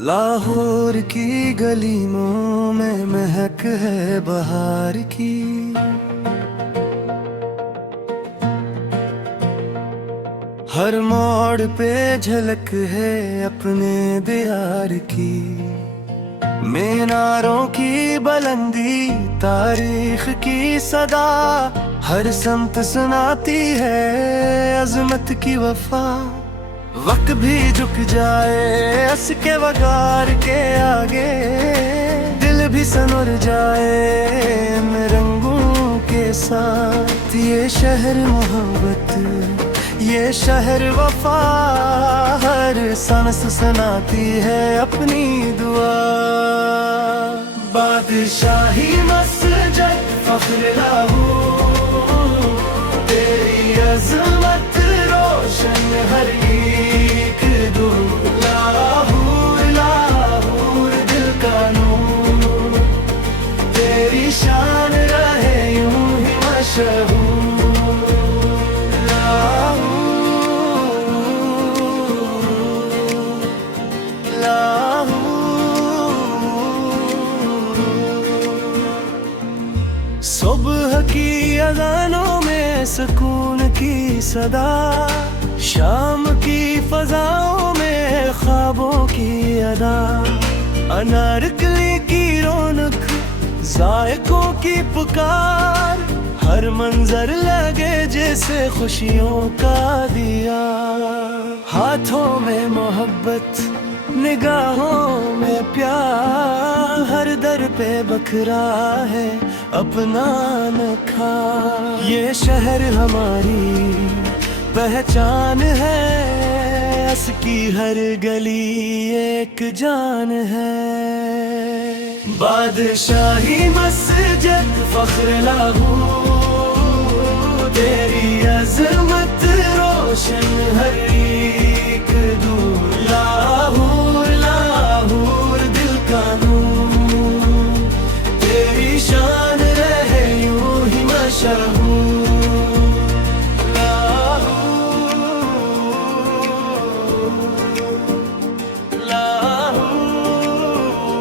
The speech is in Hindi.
लाहौर की गलियों में महक है बहार की, हर मोड़ पे झलक है अपने दियार की। मीनारों की बुलंदी तारीख की सदा, हर समत सुनाती है अजमत की वफा। वक्त भी झुक जाए असके वगार के आगे, दिल भी सनुर जाए इन रंगों के साथ। ये शहर मोहब्बत, ये शहर वफा, हर सांस सुनाती है अपनी दुआ। बादशाही मस्जिद फख्र लाहौर, तेरी अज़मत रोशन हर एक दूर। लाहौर लाहौर दिल का नूर, तेरी शान रहे यूं ही मशहूर। सुबह की अज़ानों में सुकून की सदा, शाम की फजाओं में ख्वाबों की अदा। अनारकली की रौनक, जायकों की पुकार, हर मंजर लगे जैसे खुशियों का दिया। हाथों में मोहब्बत, निगाहों में प्यार, हर दर पे बखरा है अपना नखा। ये शहर हमारी पहचान है, इसकी हर गली एक जान है। बादशाही मस्जिद फख्र लाहौर, तेरी अज़मत रोशन हर एक दूर। लाहौर लाहौर दिल का नूर, तेरी शान रहे यूं ही मशहूर।